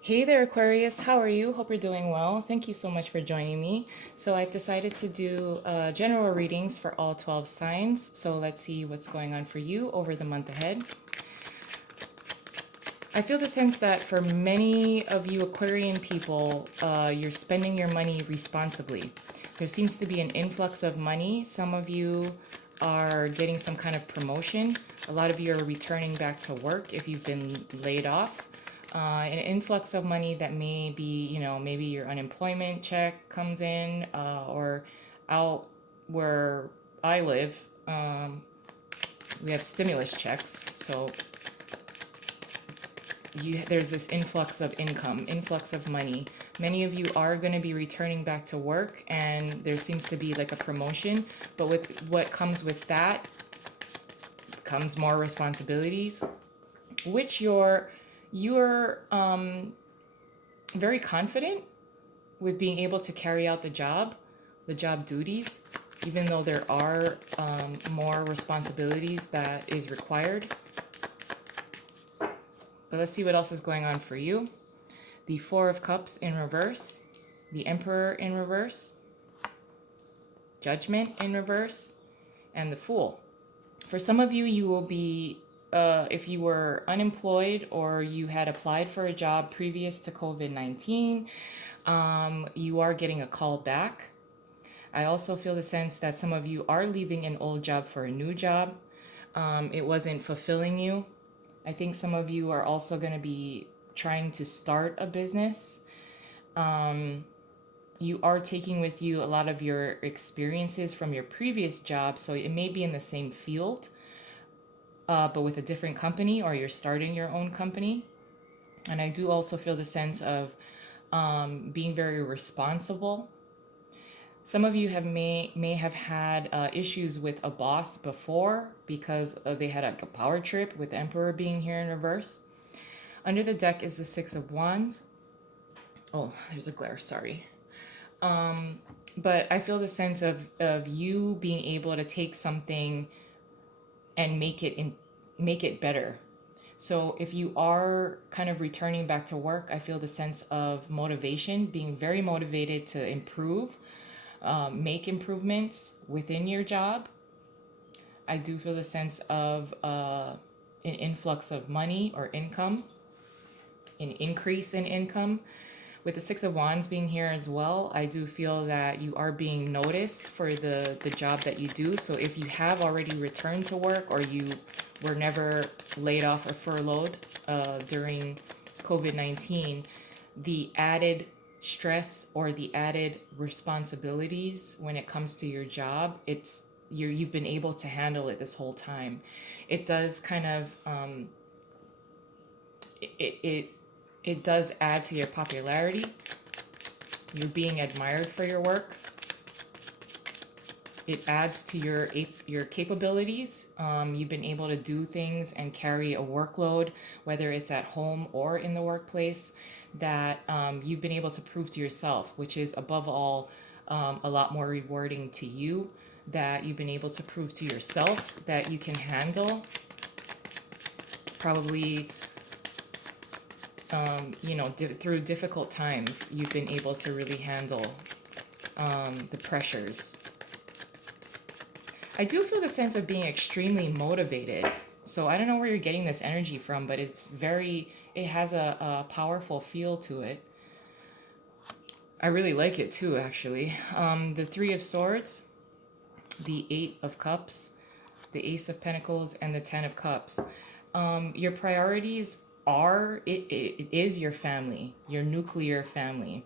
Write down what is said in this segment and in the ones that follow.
Hey there, Aquarius. How are you? Hope you're doing well. Thank you so much for joining me. So, I've decided to do general readings for all 12 signs. So, let's see what's going on for you over the month ahead. I feel the sense that for many of you Aquarian people, you're spending your money responsibly. There seems to be an influx of money. Some of you are getting some kind of promotion. A lot of you are returning back to work if you've been laid off. An influx of money that may be, maybe your unemployment check comes in, or out where I live, we have stimulus checks. So there's this influx of income, influx of money. Many of you are going to be returning back to work, and there seems to be like a promotion. But with what comes with that comes more responsibilities, which you're very confident with being able to carry out the job duties, even though there are more responsibilities that is required. But let's see what else is going on for you. The Four of Cups in reverse, the Emperor in reverse, Judgment in reverse, and the Fool. For some of you, you will be, if you were unemployed or you had applied for a job previous to COVID-19, you are getting a call back. I also feel the sense that some of you are leaving an old job for a new job. It wasn't fulfilling you. I think some of you are also going to be trying to start a business. You are taking with you a lot of your experiences from your previous job, so it may be in the same field, but with a different company, or you're starting your own company. And I do also feel the sense of being very responsible. Some of you may have had issues with a boss before because they had a power trip with Emperor being here in reverse. Under the deck is the Six of Wands. Oh, there's a glare, sorry. But I feel the sense of you being able to take something and make it better. So if you are kind of returning back to work, I feel the sense of motivation, being very motivated to improve, make improvements within your job. I do feel the sense of an influx of money or income, an increase in income. With the Six of Wands being here as well, I do feel that you are being noticed for the job that you do. So if you have already returned to work, or you were never laid off or furloughed during COVID-19, the added stress or the added responsibilities when it comes to your job, you've been able to handle it this whole time. It does kind of it it does add to your popularity. You're being admired for your work. It adds to your capabilities. You've been able to do things and carry a workload, whether it's at home or in the workplace, that you've been able to prove to yourself, which is above all a lot more rewarding to you. That you've been able to prove to yourself that you can handle probably through difficult times. You've been able to really handle the pressures. I do feel the sense of being extremely motivated. So I don't know where you're getting this energy from, but it has a powerful feel to it. I really like it too, actually. The Three of Swords, the Eight of Cups, the Ace of Pentacles, and the Ten of Cups. Your priorities it is your family, your nuclear family.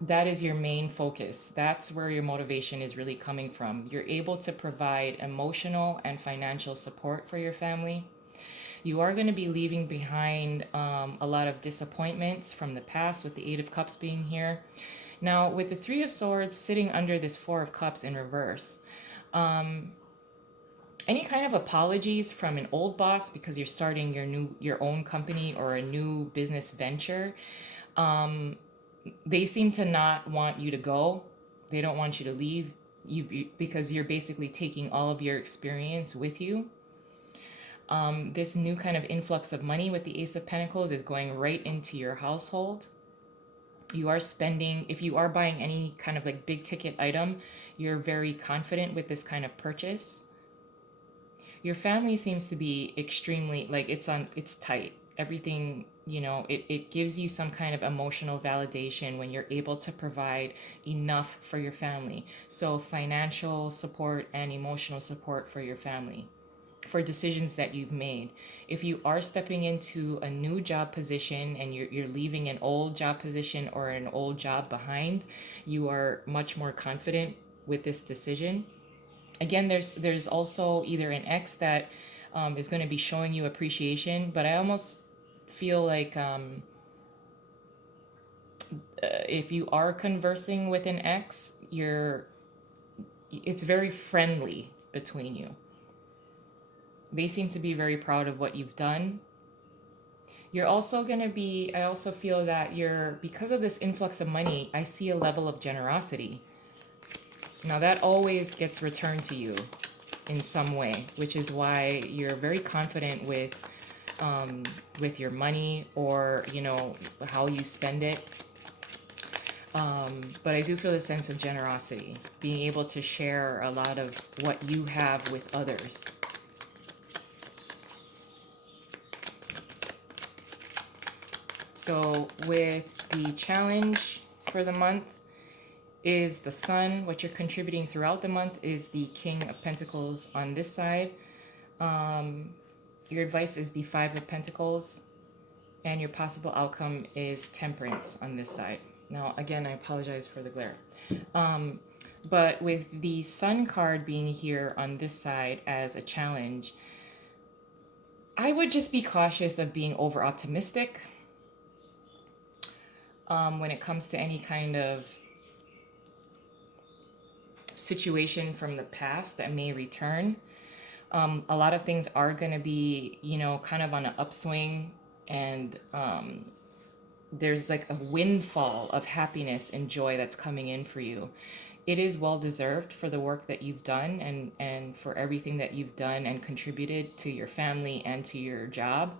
That is your main focus. That's where your motivation is really coming from. You're able to provide emotional and financial support for your family. You are going to be leaving behind a lot of disappointments from the past, with the Eight of Cups being here. Now, with the Three of Swords sitting under this Four of Cups in reverse, any kind of apologies from an old boss because you're starting your own company or a new business venture, they seem to not want you to go. They don't want you to leave because you're basically taking all of your experience with you. This new kind of influx of money with the Ace of Pentacles is going right into your household. You are spending, if you are buying any kind of like big ticket item, you're very confident with this kind of purchase. Your family seems to be extremely, like, it's tight. Everything, it gives you some kind of emotional validation when you're able to provide enough for your family. So financial support and emotional support for your family for decisions that you've made. If you are stepping into a new job position and you're leaving an old job position or an old job behind, you are much more confident with this decision. Again, there's also either an ex that is going to be showing you appreciation, but I almost feel like if you are conversing with an ex, it's very friendly between you. They seem to be very proud of what you've done. You're also going to be, I also feel that because of this influx of money, I see a level of generosity. Now that always gets returned to you in some way, which is why you're very confident with your money, or how you spend it. But I do feel a sense of generosity, being able to share a lot of what you have with others. So with the challenge for the month is the Sun. What you're contributing throughout the month is the King of Pentacles on this side. Your advice is the Five of Pentacles. And your possible outcome is Temperance on this side. Now, again, I apologize for the glare. But with the Sun card being here on this side as a challenge, I would just be cautious of being over optimistic when it comes to any kind of situation from the past that may return. A lot of things are going to be, kind of on an upswing, and there's like a windfall of happiness and joy that's coming in for you. It is well deserved for the work that you've done, and for everything that you've done and contributed to your family and to your job.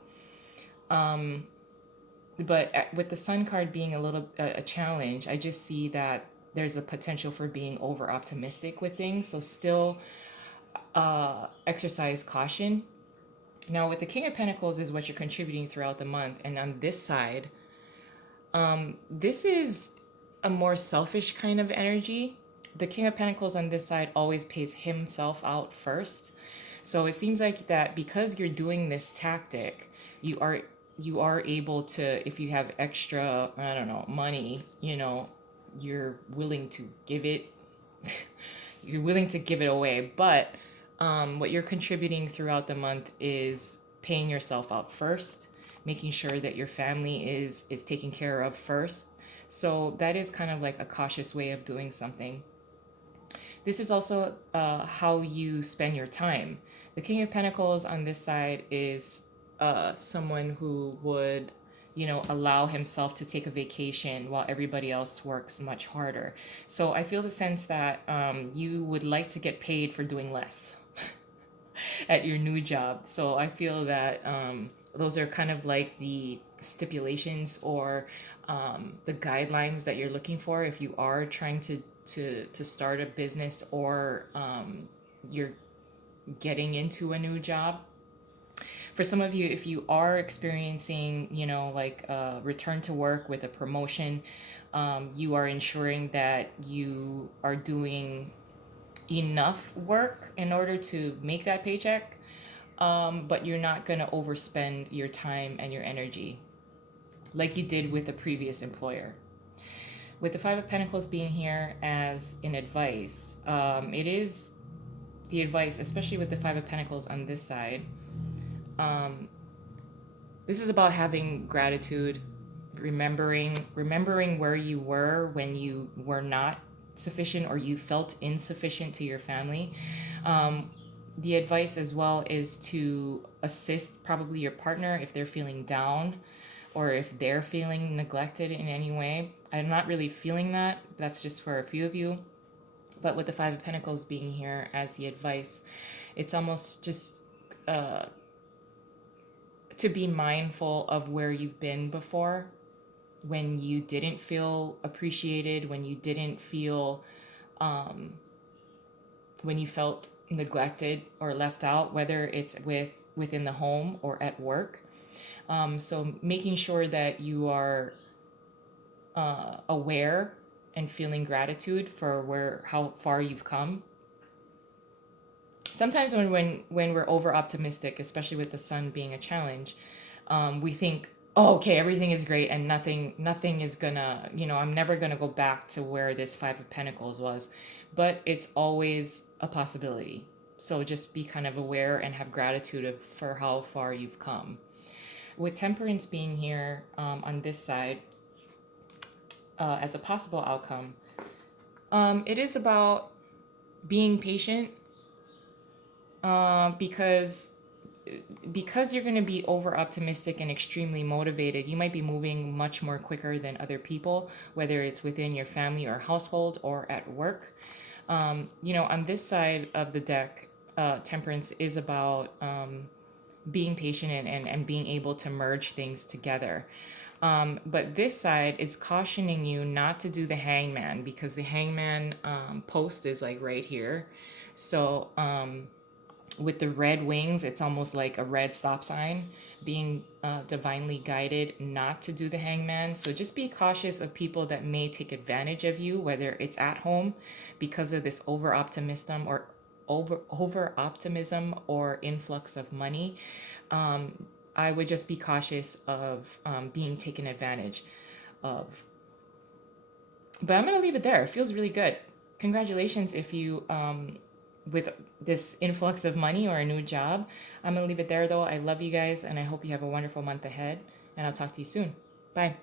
But with the Sun card being a challenge, I just see that there's a potential for being over optimistic with things. So still exercise caution. Now with the King of Pentacles is what you're contributing throughout the month. And on this side, this is a more selfish kind of energy. The King of Pentacles on this side always pays himself out first. So it seems like that because you're doing this tactic, you are able to, if you have extra, I don't know, money, you're willing to give it. You're willing to give it away. But what you're contributing throughout the month is paying yourself out first, making sure that your family is taken care of first. So that is kind of like a cautious way of doing something. This is also how you spend your time. The King of Pentacles on this side is someone who would, allow himself to take a vacation while everybody else works much harder. So I feel the sense that you would like to get paid for doing less at your new job. So I feel that those are kind of like the stipulations or the guidelines that you're looking for if you are trying to start a business, or you're getting into a new job. For some of you, if you are experiencing, like return to work with a promotion, you are ensuring that you are doing enough work in order to make that paycheck, but you're not going to overspend your time and your energy like you did with a previous employer. With the Five of Pentacles being here as an advice, it is the advice, especially with the Five of Pentacles on this side. This is about having gratitude, remembering where you were when you were not sufficient or you felt insufficient to your family. The advice as well is to assist probably your partner if they're feeling down or if they're feeling neglected in any way. I'm not really feeling that. That's just for a few of you. But with the Five of Pentacles being here as the advice, it's almost just to be mindful of where you've been before when you didn't feel appreciated, when you didn't feel, when you felt neglected or left out, whether it's within the home or at work. So making sure that you are aware and feeling gratitude for how far you've come. Sometimes when we're over optimistic, especially with the sun being a challenge, we think, oh, okay, everything is great and nothing is gonna, I'm never gonna go back to where this Five of Pentacles was, but it's always a possibility. So just be kind of aware and have gratitude for how far you've come. With Temperance being here on this side as a possible outcome, it is about being patient, because you're going to be over optimistic and extremely motivated. You might be moving much more quicker than other people, whether it's within your family or household or at work. On this side of the deck, Temperance is about being patient and being able to merge things together. But this side is cautioning you not to do the Hangman, because the Hangman post is like right here. So with the red wings, it's almost like a red stop sign, being divinely guided not to do the Hangman. So just be cautious of people that may take advantage of you, whether it's at home because of this over optimism or influx of money. I would just be cautious of being taken advantage of. But I'm going to leave it there. It feels really good. Congratulations if you with this influx of money or a new job. I'm going to leave it there, though. I love you guys, and I hope you have a wonderful month ahead, and I'll talk to you soon. Bye.